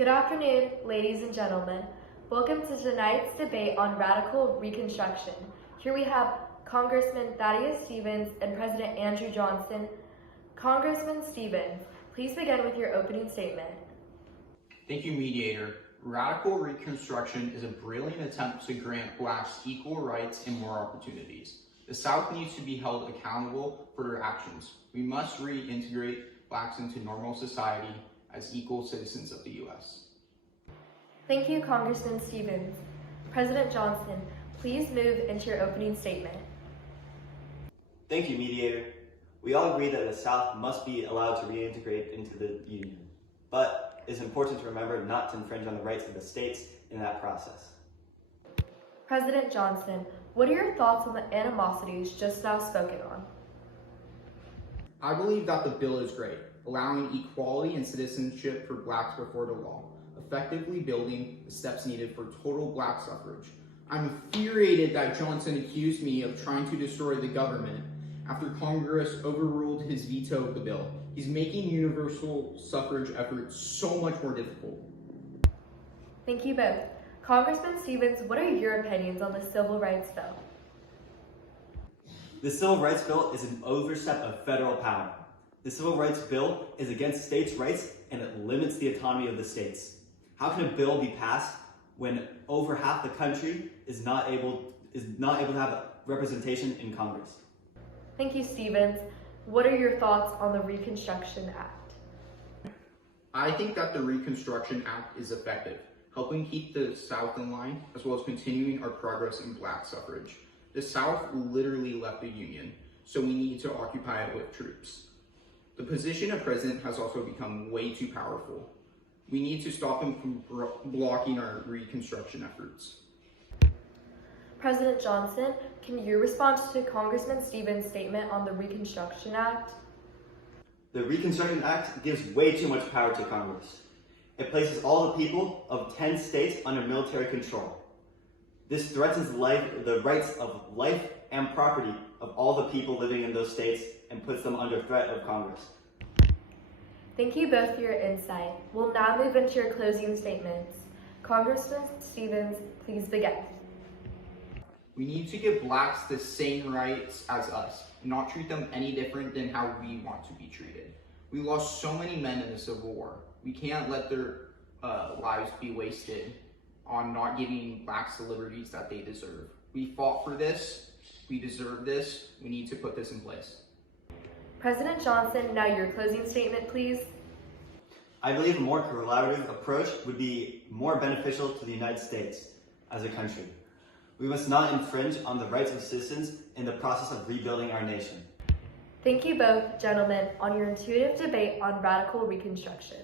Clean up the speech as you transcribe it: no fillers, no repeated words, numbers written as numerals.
Good afternoon, ladies and gentlemen. Welcome to tonight's debate on radical reconstruction. Here we have Congressman Thaddeus Stevens and President Andrew Johnson. Congressman Stevens, please begin with your opening statement. Thank you, Mediator. Radical Reconstruction is a brilliant attempt to grant Blacks equal rights and more opportunities. The South needs to be held accountable for their actions. We must reintegrate Blacks into normal society as equal citizens of the U.S. Thank you, Congressman Stevens. President Johnson, please move into your opening statement. Thank you, Mediator. We all agree that the South must be allowed to reintegrate into the Union, but it's important to remember not to infringe on the rights of the states in that process. President Johnson, what are your thoughts on the animosities just now spoken on? I believe that the bill is great, allowing equality and citizenship for Blacks before the law, effectively building the steps needed for total Black suffrage. I'm infuriated that Johnson accused me of trying to destroy the government after Congress overruled his veto of the bill. He's making universal suffrage efforts so much more difficult. Thank you both. Congressman Stevens, what are your opinions on the Civil Rights Bill? The Civil Rights Bill is an overstep of federal power. The Civil Rights Bill is against states' rights and it limits the autonomy of the states. How can a bill be passed when over half the country is not able to have representation in Congress? Thank you, Stevens. What are your thoughts on the Reconstruction Act? I think that the Reconstruction Act is effective, helping keep the South in line, as well as continuing our progress in Black suffrage. The South literally left the Union, so we need to occupy it with troops. The position of president has also become way too powerful. We need to stop him from blocking our Reconstruction efforts. President Johnson, can you respond to Congressman Stevens' statement on the Reconstruction Act? The Reconstruction Act gives way too much power to Congress. It places all the people of 10 states under military control. This threatens the rights of life and property of all the people living in those states and puts them under threat of Congress. Thank you both for your insight. We'll now move into your closing statements. Congressman Stevens, please begin. We need to give Blacks the same rights as us, not treat them any different than how we want to be treated. We lost so many men in the Civil War. We can't let their lives be wasted on not giving Blacks the liberties that they deserve. We fought for this, we deserve this, we need to put this in place. President Johnson, now your closing statement, please. I believe a more collaborative approach would be more beneficial to the United States as a country. We must not infringe on the rights of citizens in the process of rebuilding our nation. Thank you both, gentlemen, on your intuitive debate on radical reconstruction.